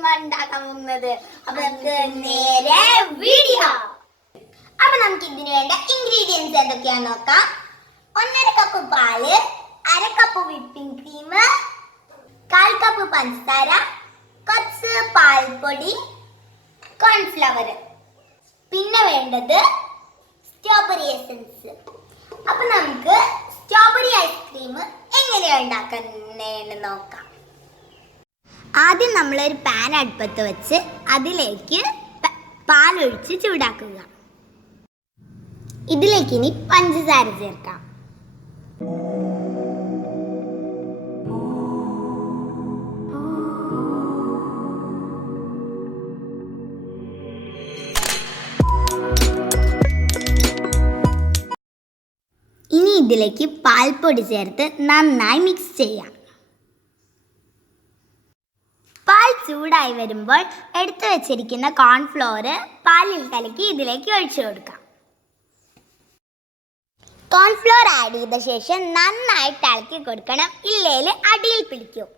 ഐസ്ക്രീമാണ് ഉണ്ടാക്കാൻ പോകുന്നത്. അപ്പൊ നമുക്ക് നേരെ വീഡിയോ. അപ്പൊ നമുക്ക് ഇതിന് വേണ്ട ഇൻഗ്രീഡിയൻസ് എന്തൊക്കെയാന്ന് നോക്കാം. 1.5 കപ്പ് പാല്, 1/2 കപ്പ് വിപ്പിംഗ് ക്രീം, 1/4 കപ്പ് പഞ്ചസാര, കുറച്ച് പാൽപ്പൊടി, കോൺഫ്ലവർ. പിന്നെ വേണ്ടത് സ്ട്രോബെറി എസൻസ്. അപ്പൊ നമുക്ക് സ്ട്രോബെറി ഐസ്ക്രീം എങ്ങനെയാണ് ഉണ്ടാക്കുന്നതെന്ന് നോക്കാം. ആദ്യം നമ്മളൊരു പാൻ അടുപ്പത്ത് വെച്ച് അതിലേക്ക് പാലൊഴിച്ച് ചൂടാക്കുക. ഇതിലേക്ക് ഇനി പഞ്ചസാര ചേർക്കാം. ഇനി ഇതിലേക്ക് പാൽപ്പൊടി ചേർത്ത് നന്നായി മിക്സ് ചെയ്യാം. പാൽ ചൂടായി വരുമ്പോൾ എടുത്തു വെച്ചിരിക്കുന്ന കോൺഫ്ലോർ പാലിൽ കലക്കി ഇതിലേക്ക് ഒഴിച്ചു കൊടുക്കാം. കോൺഫ്ലോർ ആഡ് ചെയ്ത ശേഷം നന്നായിട്ട് ഇളക്കി കൊടുക്കണം, ഇല്ലെങ്കിൽ അടിയിൽ പിടിക്കും.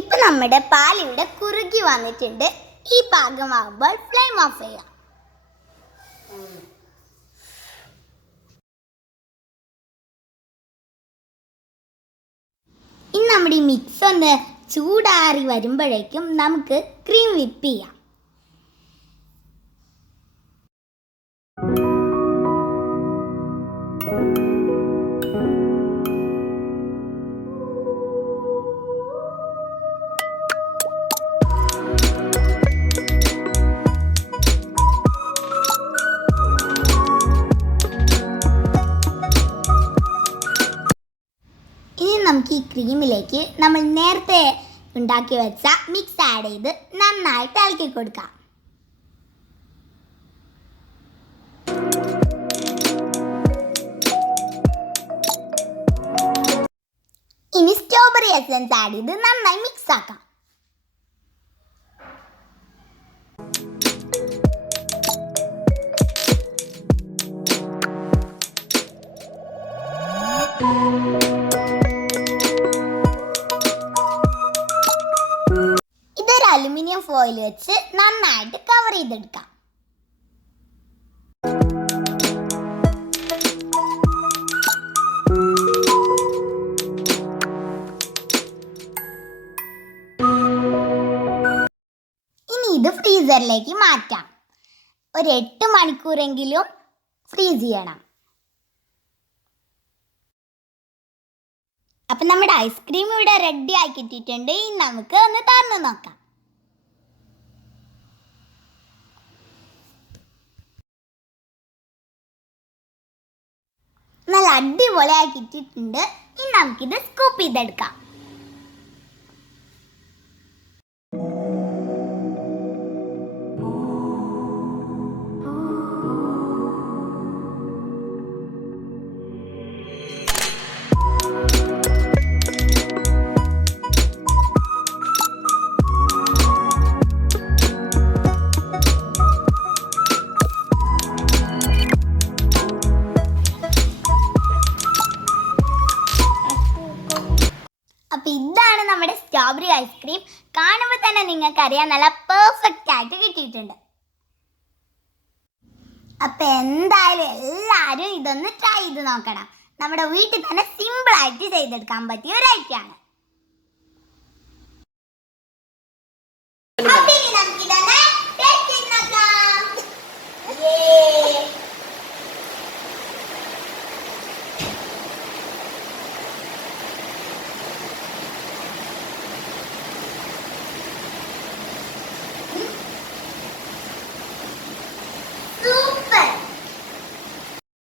ഇപ്പൊ നമ്മുടെ പാലിവിടെ കുറുകി വന്നിട്ടുണ്ട്. ഈ പാകമാകുമ്പോൾ ഫ്ലെയിം ഓഫ് ചെയ്യാം. ഇനി നമ്മുടെ ഈ മിക്സ് ഒന്ന് ചൂടാറി വരുമ്പോഴേക്കും നമുക്ക് ക്രീം വിപ്പ് ചെയ്യാം. നമുക്ക് ഈ ക്രീമിലേക്ക് നമ്മൾ നേരത്തെ ഉണ്ടാക്കി വെച്ച മിക്സ് ആഡ് ചെയ്ത് നന്നായിട്ട് ഇളക്കി കൊടുക്കാം. ഇനി സ്ട്രോബെറി എസൻസ് ആഡ് ചെയ്ത് നന്നായി മിക്സ് ആക്കാം. അലുമിനിയം ഫോയിൽ വെച്ച് നന്നായിട്ട് കവർ ചെയ്തെടുക്കാം. ഇനി ഇത് ഫ്രീസറിലേക്ക് മാറ്റാം. ഒരു 8 മണിക്കൂറെങ്കിലും ഫ്രീസ് ചെയ്യണം. അപ്പം നമ്മുടെ ഐസ്ക്രീം ഇവിടെ റെഡി ആക്കിയിട്ടുണ്ട്. ഇനി നമുക്ക് ഒന്ന് തുറന്ന് നോക്കാം. നല്ല അടിപൊളിയാക്കി ഇട്ടിട്ടുണ്ട്. ഇനി നമുക്കിത് സ്കൂപ്പ് ചെയ്തെടുക്കാം. അപ്പോൾ ഇതാണ് നമ്മുടെ സ്ട്രോബെറി ഐസ്ക്രീം. കാണുമ്പോൾ തന്നെ നിങ്ങൾക്കറിയാം നല്ല പെർഫെക്റ്റ് ആയിട്ട് കിട്ടിയിട്ടുണ്ട്. അപ്പം എന്തായാലും എല്ലാവരും ഇതൊന്ന് ട്രൈ ചെയ്ത് നോക്കണം. നമ്മുടെ വീട്ടിൽ തന്നെ സിമ്പിളായിട്ട് ചെയ്തെടുക്കാൻ പറ്റിയ ഒരു ഐറ്റമാണ്.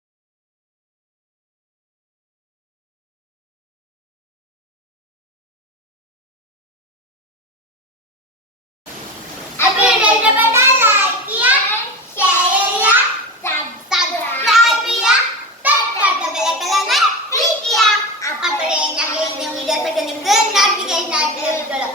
Good നോട്ടിഫിക്കേഷൻ ആയിട്ട് ലഭിക്കുള്ളൂ.